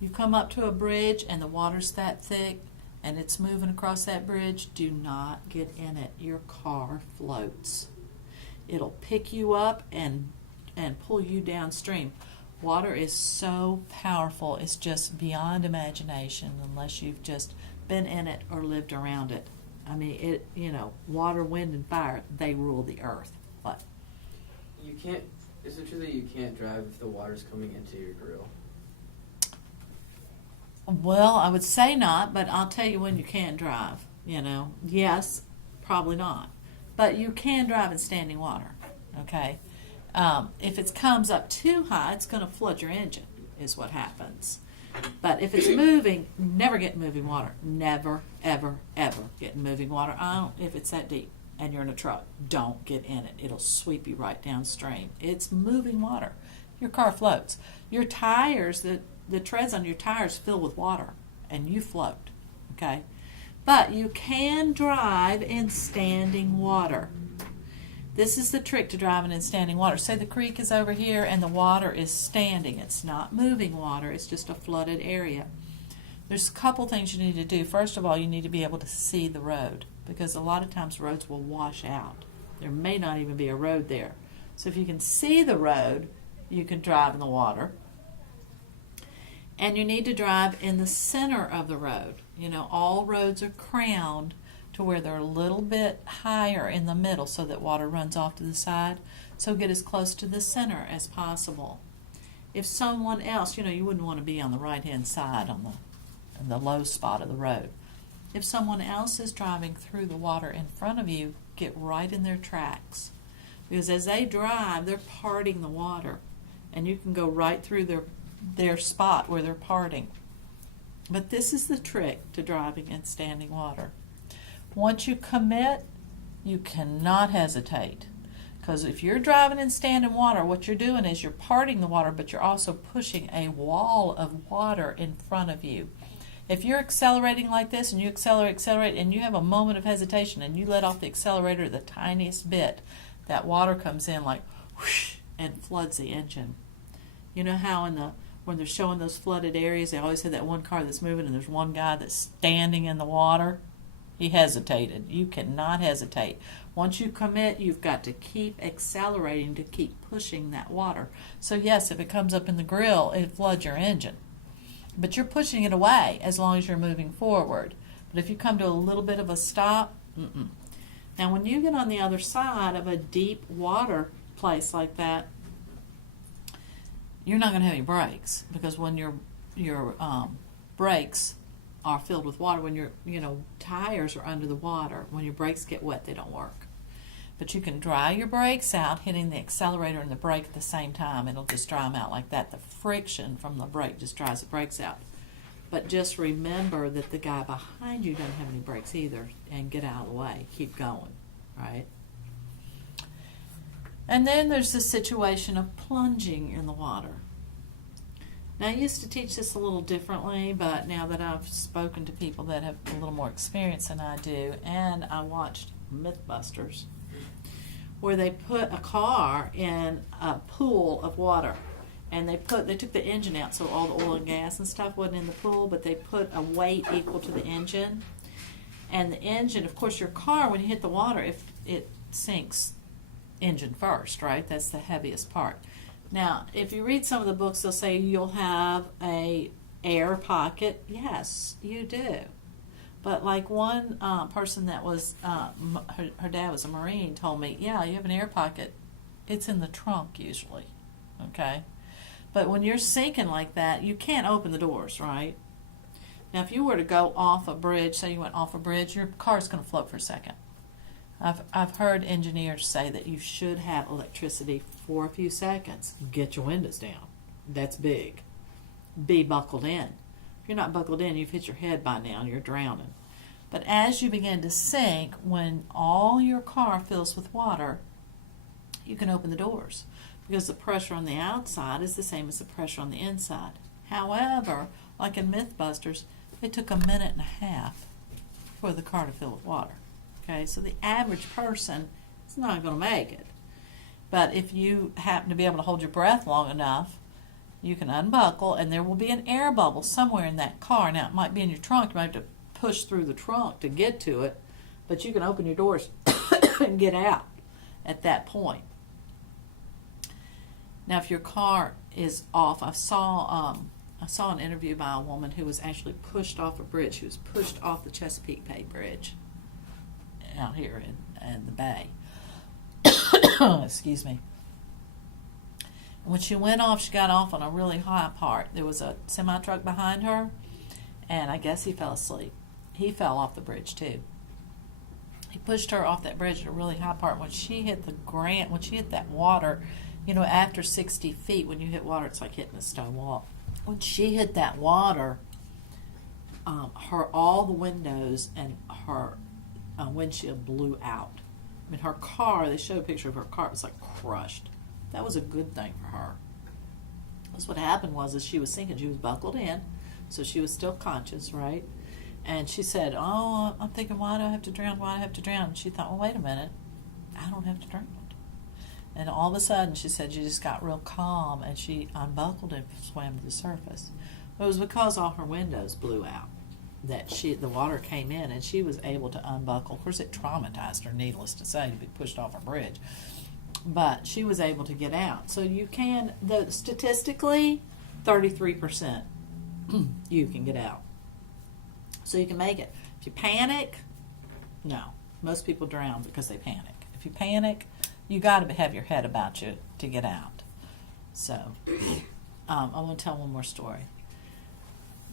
You come up to a bridge and the water's that thick and it's moving across that bridge, do not get in it. Your car floats. It'll pick you up and pull you downstream. Water is so powerful, it's just beyond imagination unless you've just been in it or lived around it. I mean, it, you know, water, wind, and fire, they rule the earth. What? You can't. Is it true that you can't drive if the water's coming into your grill? Well, I would say not, but I'll tell you when you can drive. You know, yes, probably not, but you can drive in standing water. Okay, if it comes up too high, it's going to flood your engine. Is what happens. But if it's moving, never get in moving water. Never, ever, ever get in moving water. If it's that deep and you're in a truck, don't get in it. It'll sweep you right downstream. It's moving water. Your car floats. Your tires, the treads on your tires fill with water, and you float. Okay? But you can drive in standing water. This is the trick to driving in standing water. Say the creek is over here and the water is standing. It's not moving water. It's just a flooded area. There's a couple things you need to do. First of all, you need to be able to see the road, because a lot of times roads will wash out. There may not even be a road there. So if you can see the road, you can drive in the water. And you need to drive in the center of the road. You know, all roads are crowned to where they're a little bit higher in the middle so that water runs off to the side. So get as close to the center as possible. If someone else, you know, you wouldn't want to be on the right-hand side on the low spot of the road. If someone else is driving through the water in front of you, get right in their tracks. Because as they drive, they're parting the water. And you can go right through their spot where they're parting. But this is the trick to driving in standing water. Once you commit, You cannot hesitate. Because if you're driving in standing water, what you're doing is you're parting the water, but you're also pushing a wall of water in front of you. If you're accelerating like this and you accelerate, and you have a moment of hesitation and you let off the accelerator the tiniest bit, that water comes in like whoosh and floods the engine. You know how when they're showing those flooded areas, they always have that one car that's moving and there's one guy that's standing in the water? He hesitated. You cannot hesitate. Once you commit, you've got to keep accelerating to keep pushing that water. So yes, if it comes up in the grill, it floods your engine. But you're pushing it away as long as you're moving forward. But if you come to a little bit of a stop, Now when you get on the other side of a deep water place like that, you're not going to have any brakes, because when your brakes are filled with water, when your tires are under the water, when your brakes get wet, they don't work. But you can dry your brakes out, hitting the accelerator and the brake at the same time. It'll just dry them out like that. The friction from the brake just dries the brakes out. But just remember that the guy behind you doesn't have any brakes either, and get out of the way. Keep going, right? And then there's the situation of plunging in the water. Now, I used to teach this a little differently, but now that I've spoken to people that have a little more experience than I do, and I watched Mythbusters, where they put a car in a pool of water, and they took the engine out, so all the oil and gas and stuff wasn't in the pool, but they put a weight equal to the engine. And the engine, of course, your car, when you hit the water, if it sinks engine first, right? That's the heaviest part. Now, if you read some of the books, they'll say you'll have a air pocket. Yes, you do. But like one person that was, her dad was a Marine, told me, yeah, you have an air pocket. It's in the trunk usually, okay? But when you're sinking like that, you can't open the doors, right? Now, if you were to go off a bridge, say you went off a bridge, your car's going to float for a second. I've heard engineers say that you should have electricity for a few seconds. Get your windows down. That's big. Be buckled in. If you're not buckled in, you've hit your head by now and you're drowning. But as you begin to sink, when all your car fills with water, you can open the doors, because the pressure on the outside is the same as the pressure on the inside. However, like in Mythbusters, it took 1.5 minutes for the car to fill with water. Okay, so the average person is not going to make it. But if you happen to be able to hold your breath long enough, you can unbuckle, and there will be an air bubble somewhere in that car. Now, it might be in your trunk. You might have to push through the trunk to get to it, but you can open your doors and get out at that point. Now, if your car is off, I saw an interview by a woman who was actually pushed off a bridge. She was pushed off the Chesapeake Bay Bridge out here in the bay. Excuse me. When she went off, she got off on a really high part. There was a semi-truck behind her, and I guess he fell asleep. He fell off the bridge too. He pushed her off that bridge at a really high part. When she hit that water, after 60 feet, when you hit water, it's like hitting a stone wall. When she hit that water, all the windows and her windshield blew out. I mean, her car, they showed a picture of her car, it was like crushed. That was a good thing for her. Because what happened was, as she was sinking, she was buckled in, so she was still conscious, right? And she said, oh, I'm thinking, why do I have to drown? Why do I have to drown? And she thought, well, wait a minute, I don't have to drown. And all of a sudden, she said she just got real calm, and she unbuckled and swam to the surface. But it was because all her windows blew out that the water came in, and she was able to unbuckle. Of course, it traumatized her, needless to say, to be pushed off a bridge. But she was able to get out. So you can, statistically, 33% you can get out. So you can make it. If you panic, no. Most people drown because they panic. If you panic, you got to have your head about you to get out. So I want to tell one more story.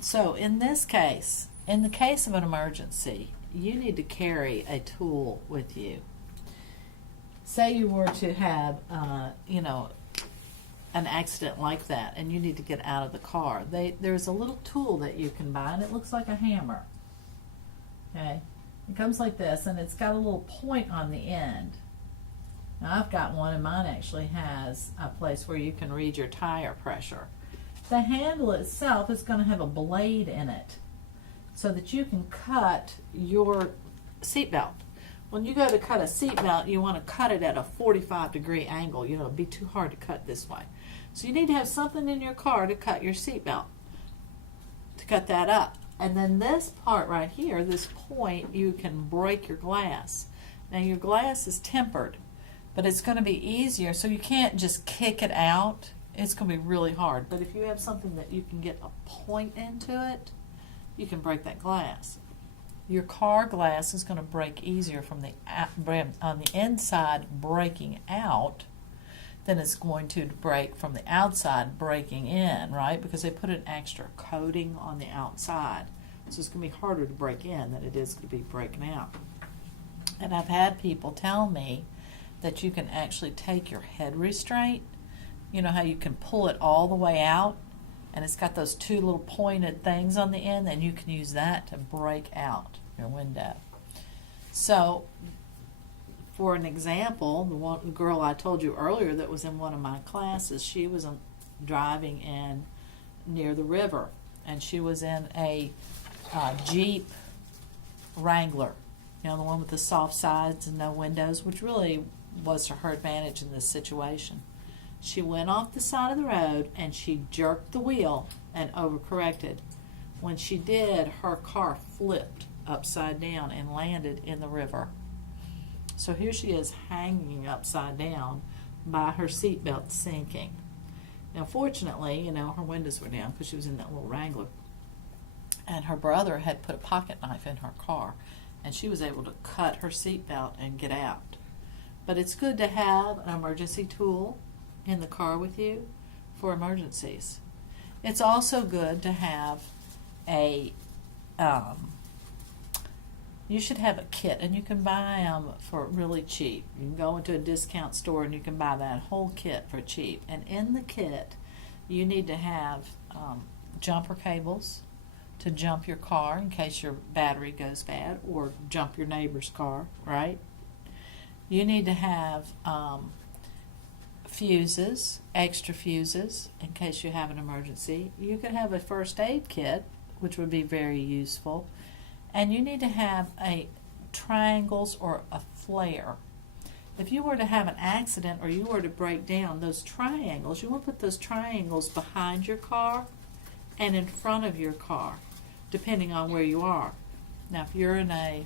So in this case, in the case of an emergency, you need to carry a tool with you. Say you were to have, an accident like that, and you need to get out of the car. There's a little tool that you can buy, and it looks like a hammer. Okay, It comes like this, and it's got a little point on the end. Now I've got one, and mine actually has a place where you can read your tire pressure. The handle itself is going to have a blade in it so that you can cut your seatbelt. When you go to cut a seatbelt, you want to cut it at a 45-degree angle. You know, it'd be too hard to cut this way. So you need to have something in your car to cut your seatbelt, to cut that up. And then this part right here, this point, you can break your glass. Now your glass is tempered, but it's going to be easier, so you can't just kick it out. It's going to be really hard. But if you have something that you can get a point into it, you can break that glass. Your car glass is going to break easier from the on the inside breaking out than it's going to break from the outside breaking in, right? Because they put an extra coating on the outside. So it's going to be harder to break in than it is to be breaking out. And I've had people tell me that you can actually take your head restraint, you know how you can pull it all the way out, and it's got those two little pointed things on the end, and you can use that to break out your window. So, for an example, the girl I told you earlier that was in one of my classes, she was driving in near the river, and she was in a Jeep Wrangler, you know, the one with the soft sides and no windows, which really was to her advantage in this situation. She went off the side of the road and she jerked the wheel and overcorrected. When she did, her car flipped upside down and landed in the river. So here she is hanging upside down by her seatbelt sinking. Now fortunately, you know, her windows were down because she was in that little Wrangler. And her brother had put a pocket knife in her car, and she was able to cut her seatbelt and get out. But it's good to have an emergency tool in the car with you for emergencies. It's also good to have a you should have a kit, and you can buy them for really cheap. You can go into a discount store and you can buy that whole kit for cheap. And in the kit, you need to have jumper cables to jump your car in case your battery goes bad, or jump your neighbor's car, right? You need to have fuses, extra fuses, in case you have an emergency. You could have a first aid kit, which would be very useful. And you need to have triangles or a flare. If you were to have an accident or you were to break down, those triangles, you want to put those triangles behind your car and in front of your car, depending on where you are. Now, if you're in a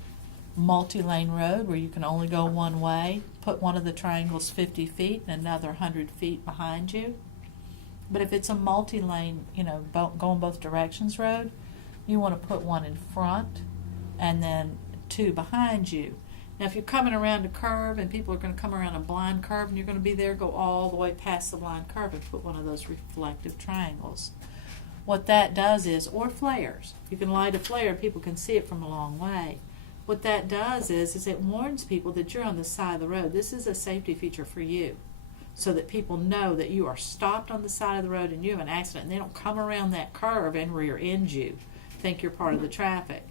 multi-lane road where you can only go one way, put one of the triangles 50 feet and another 100 feet behind you. But if it's a multi-lane, you know, going both directions road, you want to put one in front and then two behind you. Now, if you're coming around a curve and people are going to come around a blind curve and you're going to be there, go all the way past the blind curve and put one of those reflective triangles. What that does is, or flares. You can light a flare, people can see it from a long way. What that does is it warns people that you're on the side of the road. This is a safety feature for you, so that people know that you are stopped on the side of the road and you have an accident, and they don't come around that curve and rear end you, think you're part of the traffic.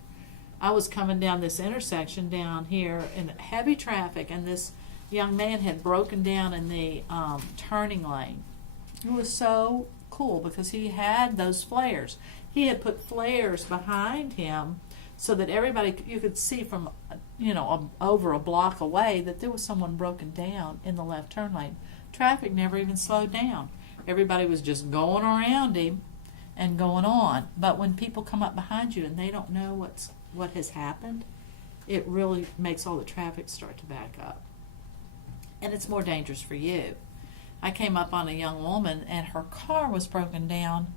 I was coming down this intersection down here in heavy traffic, and this young man had broken down in the turning lane. It was so cool because he had those flares. He had put flares behind him so that everybody, you could see from, you know, over a block away that there was someone broken down in the left turn lane. Traffic never even slowed down. Everybody was just going around him and going on. But when people come up behind you and they don't know what has happened, it really makes all the traffic start to back up. And it's more dangerous for you. I came up on a young woman and her car was broken down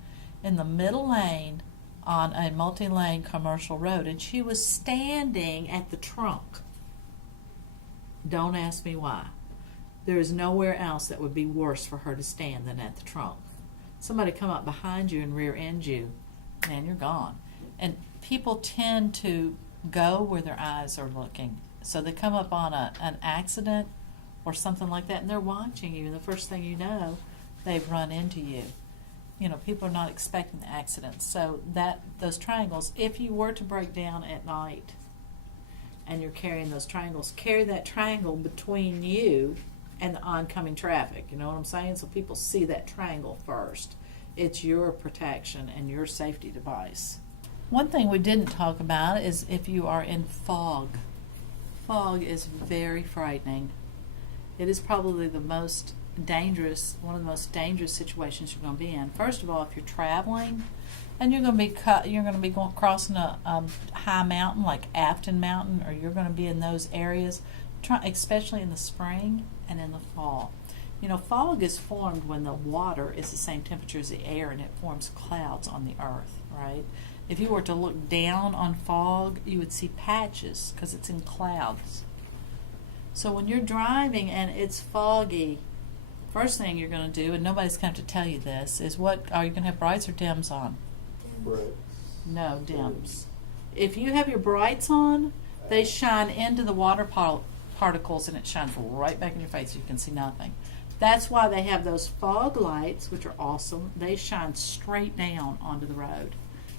in the middle lane on a multi-lane commercial road, and she was standing at the trunk. Don't ask me why. There is nowhere else that would be worse for her to stand than at the trunk. Somebody come up behind you and rear end you, man, you're gone. And people tend to go where their eyes are looking. So they come up on an accident or something like that, and they're watching you, and the first thing you know, they've run into you. You know, people are not expecting the accidents. So those triangles, if you were to break down at night, and you're carrying those triangles, carry that triangle between you and the oncoming traffic. You know what I'm saying? So people see that triangle first. It's your protection and your safety device. One thing we didn't talk about is if you are in fog. Fog is very frightening. It is probably the most dangerous, one of the most dangerous situations you're going to be in. First of all, if you're traveling and you're going to be going crossing a high mountain like Afton Mountain, or you're going to be in those areas, especially in the spring and in the fall. You know, fog is formed when the water is the same temperature as the air, and it forms clouds on the earth, right? If you were to look down on fog, you would see patches because it's in clouds. So when you're driving and it's foggy, first thing you're going to do, and nobody's going to have to tell you this, is what are you going to have, brights or dims on? Right. No, dims. If you have your brights on, they shine into the water particles and it shines right back in your face. You can see nothing. That's why they have those fog lights, which are awesome. They shine straight down onto the road,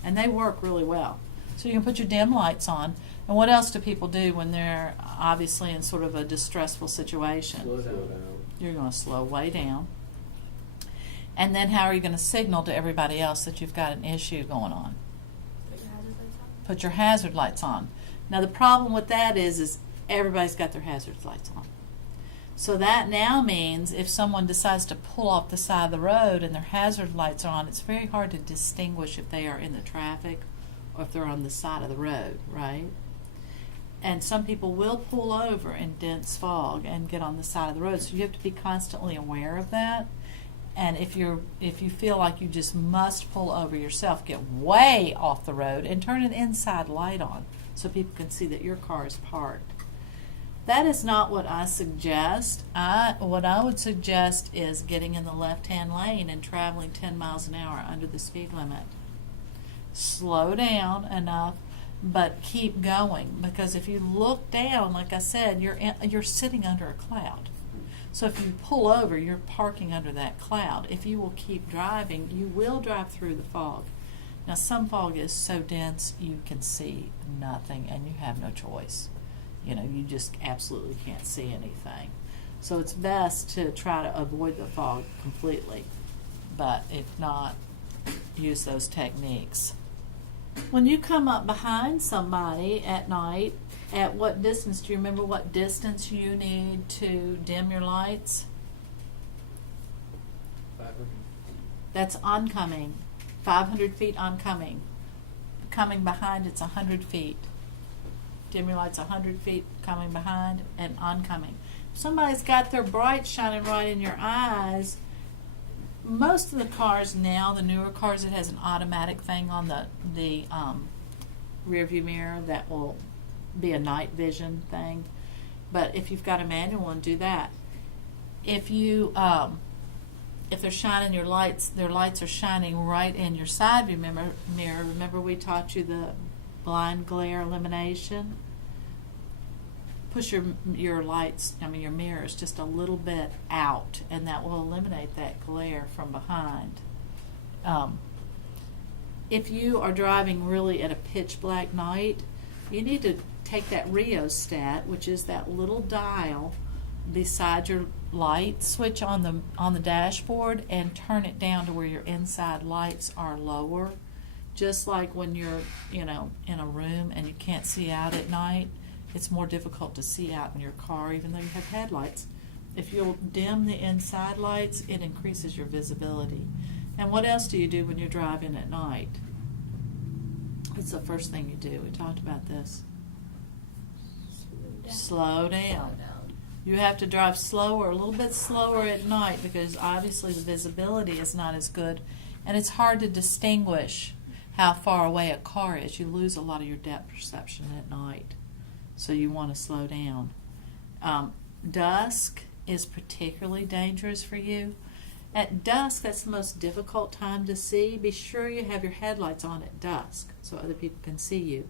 and they work really well. So you can put your dim lights on. And what else do people do when they're obviously in sort of a distressful situation? Slow Slow down. down. You're going to slow way down. And then how are you going to signal to everybody else that you've got an issue going on? Put your hazard lights on. Put your hazard lights on. Now the problem with that is everybody's got their hazard lights on. So that now means if someone decides to pull off the side of the road and their hazard lights are on, it's very hard to distinguish if they are in the traffic or if they're on the side of the road, right? And some people will pull over in dense fog and get on the side of the road. So you have to be constantly aware of that. And if you feel like you just must pull over yourself, get way off the road and turn an inside light on so people can see that your car is parked. That is not what I suggest. What I would suggest is getting in the left-hand lane and traveling 10 miles an hour under the speed limit. Slow down enough, but keep going, because if you look down, like I said, you're sitting under a cloud. So if you pull over, you're parking under that cloud. If you will keep driving, you will drive through the fog. Now, some fog is so dense you can see nothing, and you have no choice. You know, you just absolutely can't see anything. So it's best to try to avoid the fog completely, but if not, use those techniques. When you come up behind somebody at night, at what distance, do you remember what distance you need to dim your lights? 500. That's oncoming, 500 feet oncoming. Coming behind, it's 100 feet. Dim your lights 100 feet coming behind and oncoming. If somebody's got their brights shining right in your eyes, most of the cars now, the newer cars, it has an automatic thing on the rear view mirror that will be a night vision thing. But if you've got a manual one, do that. If you if they're shining your lights, their lights are shining right in your side view mirror. Remember we taught you the blind glare elimination? Push your lights, your mirrors just a little bit out, and that will eliminate that glare from behind. If you are driving really at a pitch black night, you need to take that rheostat, which is that little dial beside your light switch on the dashboard, and turn it down to where your inside lights are lower. Just like when you're, in a room and you can't see out at night, it's more difficult to see out in your car, even though you have headlights. If you'll dim the inside lights, it increases your visibility. And what else do you do when you're driving at night? It's the first thing you do. We talked about this. Slow down. You have to drive slower, a little bit slower at night, because obviously the visibility is not as good, and it's hard to distinguish how far away a car is. You lose a lot of your depth perception at night, so you want to slow down. Dusk is particularly dangerous for you. At dusk, that's the most difficult time to see. Be sure you have your headlights on at dusk so other people can see you,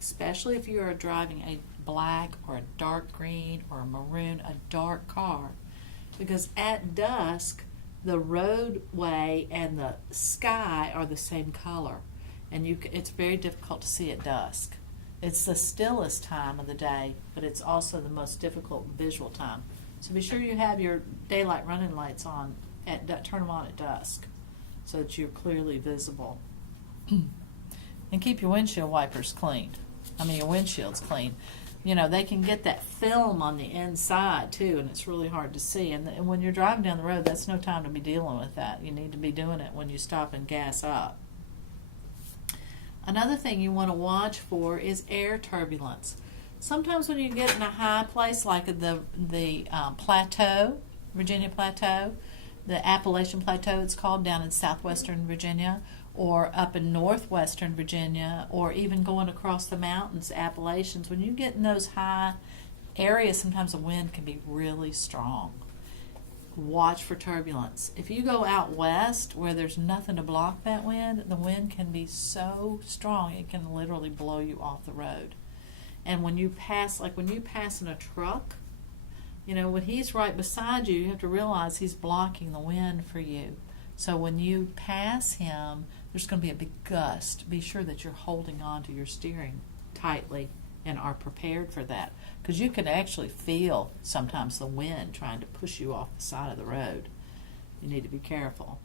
especially if you are driving a black or a dark green or a maroon, a dark car, because at dusk the roadway and the sky are the same color, and it's very difficult to see at dusk. It's the stillest time of the day, but it's also the most difficult visual time. So be sure you have your daylight running lights on, turn them on at dusk so that you're clearly visible. And keep your windshield wipers clean. Your windshields clean. They can get that film on the inside too, and it's really hard to see. And when you're driving down the road, that's no time to be dealing with that. You need to be doing it when you stop and gas up. Another thing you want to watch for is air turbulence. Sometimes when you get in a high place like the plateau, Virginia Plateau, the Appalachian Plateau it's called, down in southwestern Virginia, or up in northwestern Virginia, or even going across the mountains, Appalachians, when you get in those high areas, sometimes the wind can be really strong. Watch for turbulence. If you go out west where there's nothing to block that wind, the wind can be so strong it can literally blow you off the road. And when you pass in a truck, when he's right beside you, you have to realize he's blocking the wind for you. So when you pass him, there's going to be a big gust. Be sure that you're holding on to your steering tightly and are prepared for that, because you can actually feel sometimes the wind trying to push you off the side of the road. You need to be careful.